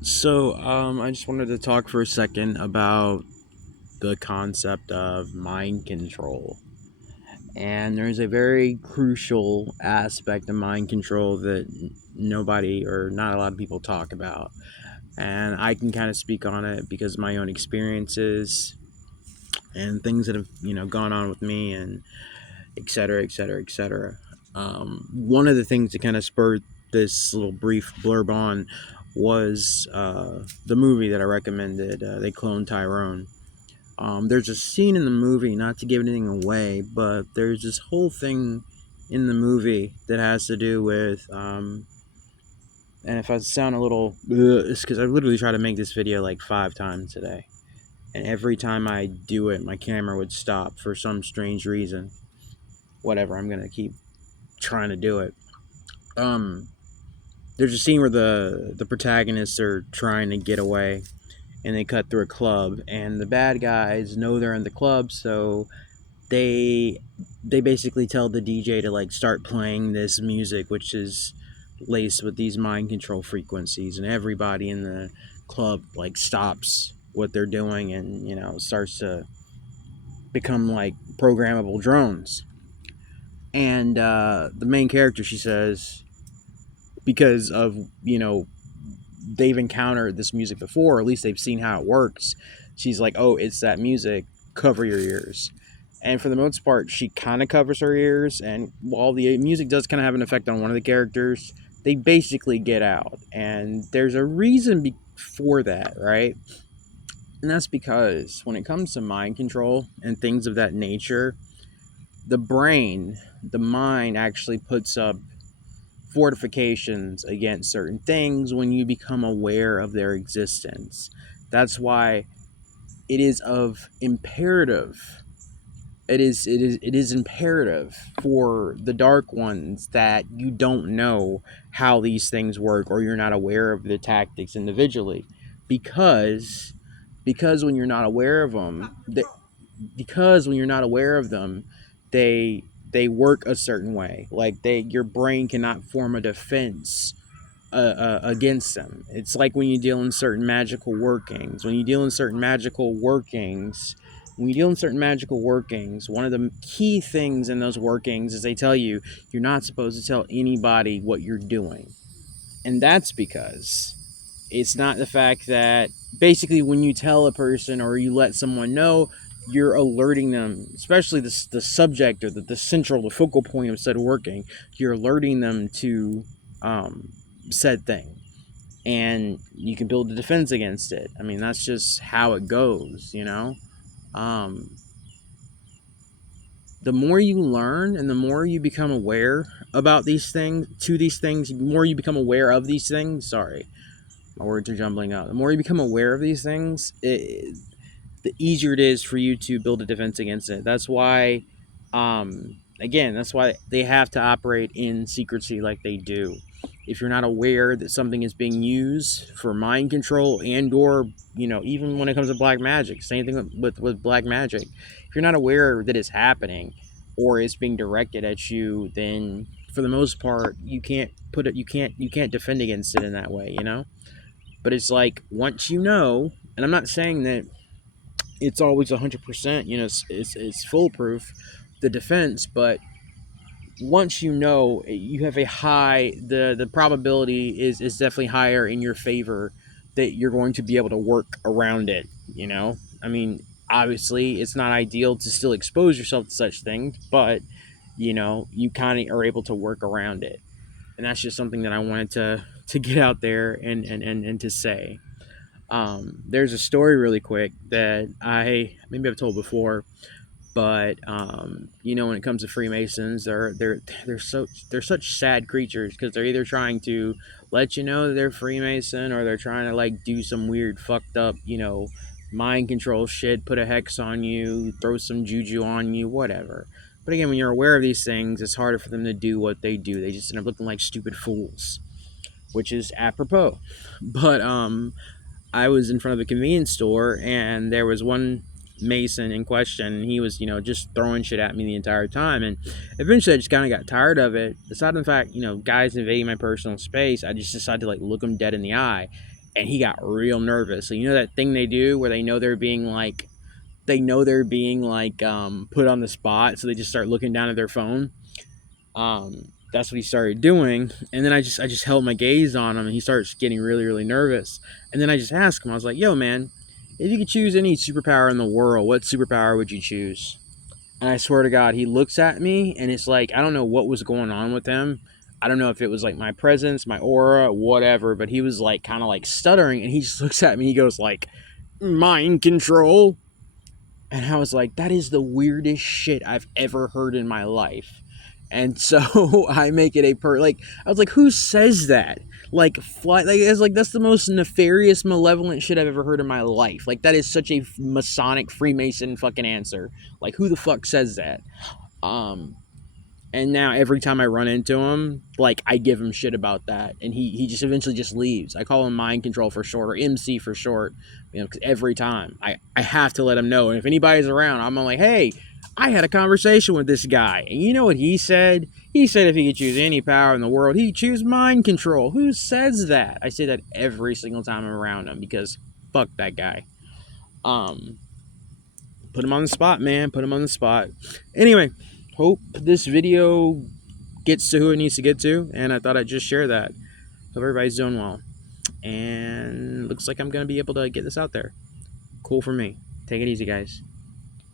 I just wanted to talk for a second about the concept of mind control. And there's a very crucial aspect of mind control that nobody or not a lot of people talk about. And I can kind of speak on it because of my own experiences and things that have, gone on with me and et cetera, et cetera, et cetera. One of the things that kind of spurred this little brief blurb on was the movie that I recommended. They cloned Tyrone. There's a scene in the movie, not to give anything away, but there's this whole thing in the movie that has to do with, and if I sound a little, it's because I literally tried to make this video like 5 times today. And every time I do it, my camera would stop for some strange reason. Whatever, I'm going to keep trying to do it. Um, there's a scene where the protagonists are trying to get away and they cut through a club, and the bad guys know they're in the club, so they they basically tell the DJ to like start playing this music which is laced with these mind control frequencies, and everybody in the club like stops what they're doing and starts to become like programmable drones. And the main character, she says, because of they've encountered this music before, or at least they've seen how it works. She's like, "Oh, it's that music. Cover your ears." And for the most part, she kind of covers her ears. And while the music does kind of have an effect on one of the characters, they basically get out. And there's a reason for that, right? And that's because when it comes to mind control and things of that nature, the brain, the mind actually puts up fortifications against certain things when you become aware of their existence. That's why it is of imperative. It is imperative for the dark ones that you don't know how these things work, or you're not aware of the tactics individually, because when you're not aware of them, because when you're not aware of them, they work a certain way. Like your brain cannot form a defense against them. It's like when you deal in certain magical workings. One of the key things in those workings is they tell you you're not supposed to tell anybody what you're doing, and that's because it's not the fact that basically when you tell a person or you let someone know, you're alerting them, especially the subject or the focal point of said working. You're alerting them to um, said thing, and you can build a defense against it. I mean, that's just how it goes. Um, the more you learn and the more you become aware about these things, the more you become aware of these things. Sorry, my words are jumbling up. The more you become aware of these things, the easier it is for you to build a defense against it. That's why, again, that's why they have to operate in secrecy like they do. If you're not aware that something is being used for mind control and/or even when it comes to black magic, same thing with black magic. If you're not aware that it's happening or it's being directed at you, then for the most part you can't defend against it in that way. But it's like once you know, and I'm not saying that it's always 100%, it's foolproof, the defense, but once you know, you have a high, the probability is definitely higher in your favor that you're going to be able to work around it. I mean, obviously it's not ideal to still expose yourself to such things, but you kind of are able to work around it. And that's just something that I wanted to get out there and to say. There's a story really quick that maybe I've told before, but when it comes to Freemasons, they're such sad creatures because they're either trying to let you know that they're Freemason, or they're trying to like do some weird fucked up mind control shit, put a hex on you, throw some juju on you, whatever. But again, when you're aware of these things, it's harder for them to do what they do. They just end up looking like stupid fools, which is apropos. But I was in front of a convenience store, and there was one Mason in question, and he was, just throwing shit at me the entire time. And eventually I just kind of got tired of it. Aside from the fact, guys invading my personal space, I just decided to like look them dead in the eye. and he got real nervous. So you know that thing they do where they know they're being like put on the spot, so they just start looking down at their phone. That's what he started doing, and then I just held my gaze on him, and he starts getting really really nervous. And then I just asked him, I was like, "Yo, man, if you could choose any superpower in the world, what superpower would you choose?" And I swear to God, he looks at me, and it's like I don't know what was going on with him. I don't know if it was like my presence, my aura, whatever, but he was like kind of like stuttering, and he just looks at me. He goes like, "Mind control." And I was like, that is the weirdest shit I've ever heard in my life. And so I make it like I was like, who says that? Like fly like it's like that's the most nefarious, malevolent shit I've ever heard in my life. Like that is such a Masonic Freemason fucking answer. Like who the fuck says that? Um and now every time I run into him, like I give him shit about that, and he just eventually just leaves. I call him Mind Control for short, or MC for short, because every time I have to let him know. And if anybody's around, I'm like, hey, I had a conversation with this guy, and you know what he said? He said if he could choose any power in the world, he'd choose mind control. Who says that? I say that every single time I'm around him because fuck that guy. Um, Put him on the spot, man. Put him on the spot. Anyway, hope this video gets to who it needs to get to, and I thought I'd just share that. Hope everybody's doing well, and looks like I'm gonna be able to get this out there. Cool for me. Take it easy, guys.